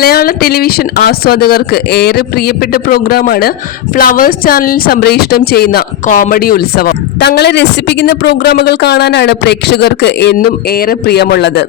മലയാള television ആസ്വാദകർക്ക് ഏറെ പ്രിയപ്പെട്ട പ്രോഗ്രാമാണ് ഫ്ലവേഴ്സ് ചാനലിൽ സംപ്രേഷണം ചെയ്യുന്ന കോമഡി ഉത്സവം. തങ്ങളെ രസിപ്പിക്കുന്ന പ്രോഗ്രാമുകൾ കാണാനാണ് പ്രേക്ഷകർക്ക് എന്നും ഏറെ പ്രിയമുള്ളത്.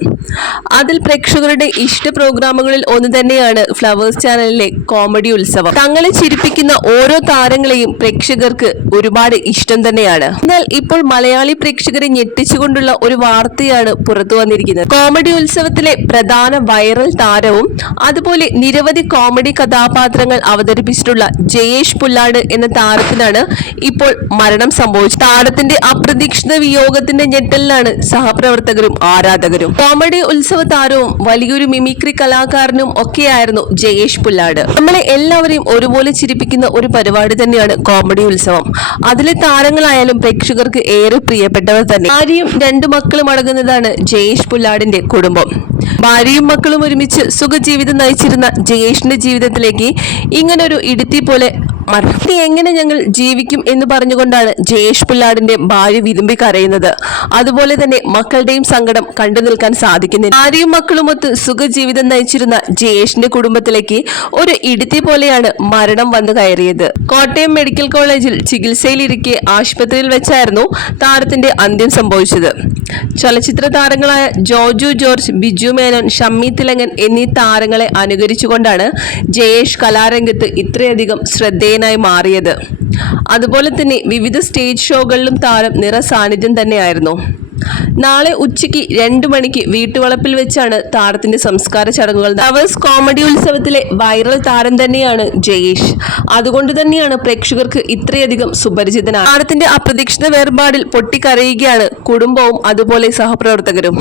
അതിൽ പ്രേക്ഷകരുടെ ഇഷ്ട പ്രോഗ്രാമുകളിൽ ഒന്ന് തന്നെയാണ് ഫ്ലവേഴ്സ് ചാനലിലെ കോമഡി ഉത്സവം. തങ്ങളെ ചിരിപ്പിക്കുന്ന ഓരോ താരങ്ങളെയും പ്രേക്ഷകർക്ക് ഒരുപാട് ഇഷ്ടം തന്നെയാണ്. എന്നാൽ ഇപ്പോൾ മലയാളി പ്രേക്ഷകരെ ഞെട്ടിച്ചുകൊണ്ടുള്ള ഒരു വാർത്തയാണ് പുറത്തു വന്നിരിക്കുന്നത്. കോമഡി ഉത്സവത്തിലെ പ്രധാന വൈറൽ താരവും അതുപോലെ നിരവധി കോമഡി കഥാപാത്രങ്ങൾ അവതരിപ്പിച്ചിട്ടുള്ള ജയേഷ് പുല്ലാട് എന്ന താരത്തിനാണ് ഇപ്പോൾ മരണം സംഭവിച്ചത്. താരത്തിന്റെ അപ്രതീക്ഷിത വിയോഗത്തിന്റെ ഞെട്ടലിലാണ് സഹപ്രവർത്തകരും ആരാധകരും. കോമഡി ഉത്സവ താരവും വലിയൊരു മിമിക്രി കലാകാരനും ഒക്കെയായിരുന്നു ജയേഷ് പുല്ലാട്. നമ്മളെ എല്ലാവരെയും ഒരുപോലെ ചിരിപ്പിക്കുന്ന ഒരു പരിപാടി തന്നെയാണ് കോമഡി ഉത്സവം. അതിലെ താരങ്ങളായാലും പ്രേക്ഷകർക്ക് ഏറെ പ്രിയപ്പെട്ടവർ തന്നെ. ഭാര്യയും രണ്ടു മക്കളും അടങ്ങുന്നതാണ് ജയേഷ് പുല്ലാടിന്റെ കുടുംബം. ഭാര്യയും മക്കളും ഒരുമിച്ച് സുഖജീവിതം നയിച്ചിരുന്ന ജയേഷിന്റെ ജീവിതത്തിലേക്ക് ഇങ്ങനൊരു ഇടുത്തി പോലെ മരണത്തെ എങ്ങനെ ഞങ്ങൾ ജീവിക്കും എന്ന് പറഞ്ഞുകൊണ്ടാണ് ജയേഷ് പിള്ളാടിന്റെ ഭാര്യ വിതുമ്പി കരയുന്നത്. അതുപോലെ തന്നെ മക്കളുടെയും സങ്കടം കണ്ടു നിൽക്കാൻ സാധിക്കുന്നില്ല ഭാര്യയും മക്കളുമൊത്ത് സുഖജീവിതം നയിച്ചിരുന്ന ജയേഷിന്റെ കുടുംബത്തിലേക്ക് ഒരു ഇടുത്തി പോലെയാണ് മരണം വന്നു കയറിയത്. കോട്ടയം മെഡിക്കൽ കോളേജിൽ ചികിത്സയിലിരിക്കെ ആശുപത്രിയിൽ വെച്ചായിരുന്നു താരത്തിന്റെ അന്ത്യം സംഭവിച്ചത്. ചലച്ചിത്ര താരങ്ങളായ ജോജു ജോർജ് ബിജു മേനോൻ ഷമ്മി തിലങ്ങൻ എന്നീ താരങ്ങളെ അനുകരിച്ചുകൊണ്ടാണ് ജയേഷ് കലാരംഗത്ത് ഇത്രയധികം ശ്രദ്ധേയനായി മാറിയത്. അതുപോലെ തന്നെ വിവിധ സ്റ്റേജ് ഷോകളിലും താരം നിറ സാന്നിധ്യം തന്നെയായിരുന്നു. നാളെ ഉച്ചയ്ക്ക് രണ്ടു മണിക്ക് വീട്ടുവളപ്പിൽ വെച്ചാണ് താരത്തിന്റെ സംസ്കാര ചടങ്ങുകൾ. ടവേഴ്സ് കോമഡി ഉത്സവത്തിലെ വൈറൽ താരം തന്നെയാണ് ജയേഷ്. അതുകൊണ്ട് തന്നെയാണ് പ്രേക്ഷകർക്ക് ഇത്രയധികം സുപരിചിതനാണ് താരത്തിന്റെ അപ്രതീക്ഷിത വേർപാടിൽ പൊട്ടിക്കരയുകയാണ് കുടുംബവും അതുപോലെ സഹപ്രവർത്തകരും.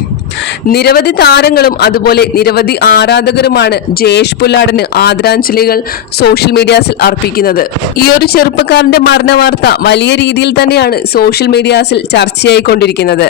നിരവധി താരങ്ങളും അതുപോലെ നിരവധി ആരാധകരുമാണ് ജയേഷ് പുല്ലാടിന് ആദരാഞ്ജലികൾ സോഷ്യൽ മീഡിയാസിൽ അർപ്പിക്കുന്നത്. ഈ ഒരു ചെറുപ്പക്കാരന്റെ മരണ വാർത്ത വലിയ രീതിയിൽ തന്നെയാണ് സോഷ്യൽ മീഡിയാസിൽ ചർച്ചയായിക്കൊണ്ടിരിക്കുന്നത്.